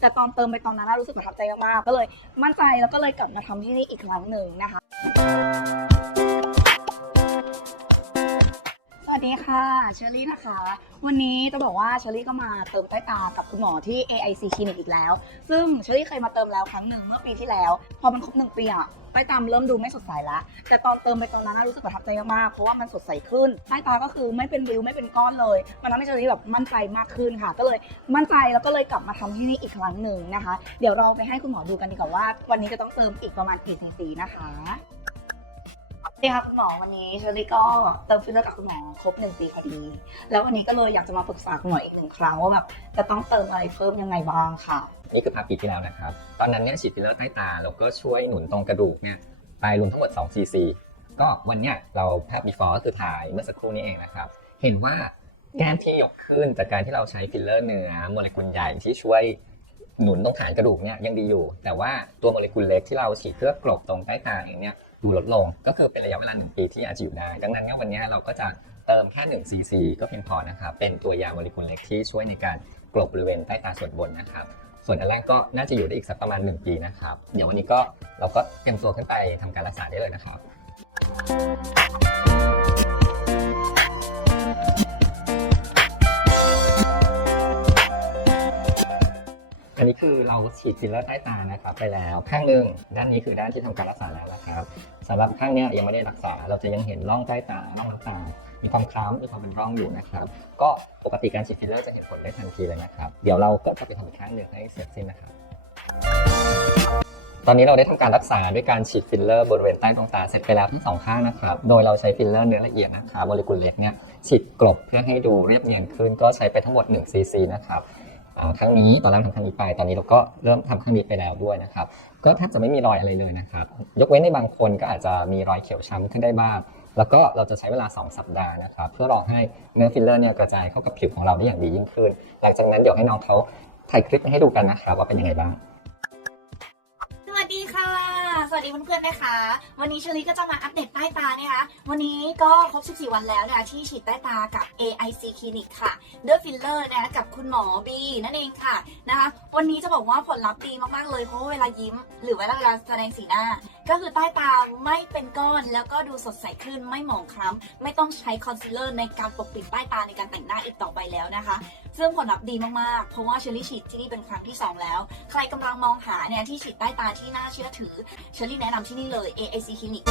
แต่ตอนเติมไปตอนนั้นน่ะรู้สึกประทับใจมากๆก็เลยมั่นใจแล้วก็เลยกลับมาทำที่นี่อีกครั้งหนึ่งนะคะ สวัสดีค่ะเชอรี่นะคะ วันนี้จะบอกว่าเชอรี่ก็มาเติมใต้ตากับคุณหมอที่ AIC คลินิกอีกแล้ว ซึ่งเชอรี่เคยมาเติมแล้วครั้งหนึ่งเมื่อปีที่แล้ว พอมันครบหนึ่งปีอะใต้ตามเริ่มดูไม่สดใสแล้วแต่ตอนเติมไปตอนนั้นน่ะรู้สึกประทับใจมากๆเพราะว่ามันสดใสขึ้นใต้ตาก็คือไม่เป็นริ้วไม่เป็นก้อนเลย มันทำให้เชอรี่แบบมั่นใจมากขึ้นค่ะ ก็เลยมั่นใจแล้วก็เลยกลับมาทำที่นี่อีกครั้งหนึ่งนะคะ เดี๋ยวเราไปให้คุณหมอดูกันดีกว่าว่า วันนี้จะต้องเติมอีกประมาณกี่ซีซีนะคะ สวัสดีค่ะคุณหมอวันนี้เชอรี่ก็เติมฟิลเลอร์กับคุณหมอครบหนึ่งปีพอดี แล้ววันนี้ก็เลยอยากจะมาปรึกษาคุณหมออีกหนึ่งครั้งว่าแบบจะต้องเติมอะไรเพิ่มยังไงบ้างค่ะ นี่คือภาพปีที่แล้วนะครับ ตอนนั้นเนี่ยฉีดฟิลเลอร์ใต้ตาแล้วก็ช่วยหนุนตรงกระดูกเนี่ยไปรวมทั้งหมด2 cc ก็วันเนี้ยเราภาพ before ก็คือถ่ายเมื่อสักครู่นี้เองนะครับ เห็นว่าแก้มที่ยกขึ้นจากการที่เราใช้ฟิลเลอร์เนื้อโมเลกุลใหญ่ที่ช่วยหนุนตรงฐานกระดูกเนี่ยยังดีอยู่ แต่ว่าตัวโมเลกุลเล็กที่เราฉีดเพื่อกลบตรงใต้ตาเองเนี่ย ดูลดลง ก็คือเป็นระยะเวลาหนึ่งปีที่อาจจะอยู่ได้ ดังนั้นวันนี้เราก็จะเติมแค่1 cc ก็เพียงพอนะครับเป็นตัวยาโมเลกุลเล็กที่ช่วยในการกลบบริเวณใต้ตาส่วนบนนะครับส่วนอันแรกก็น่าจะอยู่ได้อีกสักประมาณ 1 ปีนะครับ เดี๋ยววันนี้ก็เราก็เตรียมตัวขึ้นไปทำการรักษาได้เลยนะครับ อันนี้คือเราฉีดฟิลเลอร์ใต้ตานะครับไปแล้วข้างหนึ่งด้านนี้คือด้านที่ทำการรักษาแล้วนะครับสำหรับข้างเนี้ยยังไม่ได้รักษา เราจะยังเห็นร่องใต้ตาร่องน้ำตา มีความคล้ำมีความเป็นร่องอยู่นะครับ ก็ปกติการฉีดฟิลเลอร์จะเห็นผลได้ทันทีเลยนะครับ เดี๋ยวเราก็จะไปทำอีกข้างหนึ่งให้เสร็จสิ้นนะครับตอนนี้เราได้ทำการรักษาด้วยการฉีดฟิลเลอร์บริเวณใต้ดวงตาเสร็จไปแล้วทั้งสองข้างนะครับ โดยเราใช้ฟิลเลอร์เนื้อละเอียดนะครับโมเลกุลเล็กเนี่ยฉีดกลบเพื่อให้ดูเรียบเนียนขึ้นก็ใช้ไปทั้งหมด1 cc นะครับ อ่าครั้งนี้ตอนแรกทำครั้งนี้ไป ตอนนี้เราก็เริ่มทำครั้งนี้ไปแล้วด้วยนะครับ ก็แทบจะไม่มีรอยอะไรเลยนะครับ ยกเว้นในบางคนก็อาจจะมีรอยเขียวช้ำขึ้นได้บ้าง แล้วก็เราจะใช้เวลา 2 สัปดาห์นะครับ เพื่อรอให้เนื้อฟิลเลอร์เนี่ยกระจายเข้ากับผิวของเราได้อย่างดียิ่งขึ้น หลังจากนั้นเดี๋ยวให้น้องเขาถ่ายคลิปมาให้ดูกันนะครับว่าเป็นยังไงบ้าง ดีเพื่อนๆนะคะ วันนี้เชลีก็จะมาอัปเดตใต้ตานะคะ วันนี้ก็ครบ 14 วันแล้วนะคะที่ฉีดใต้ตากับ AIC Clinic ค่ะด้วยฟิลเลอร์นะคะกับคุณหมอบีนั่นเองค่ะนะคะ วันนี้จะบอกว่าผลลัพธ์ดีมากๆเลย เพราะเวลายิ้ม หรือเวลาแสดงสีหน้า ก็คือใต้ตาไม่เป็นก้อนแล้วก็ดูสดใสขึ้นไม่หมองคล้ำไม่ต้องใช้คอนซีลเลอร์ในการปกปิดใต้ตาในการแต่งหน้าอีกต่อไปแล้วนะคะซึ่งผลลัพธ์ดีมากๆ เพราะว่าเชอรี่ฉีดที่นี่เป็นครั้งที่ 2 แล้ว ใครกำลังมองหาเนี่ยที่ฉีดใต้ตาที่น่าเชื่อถือเชอรี่แนะนำที่นี่เลย AAC Clinic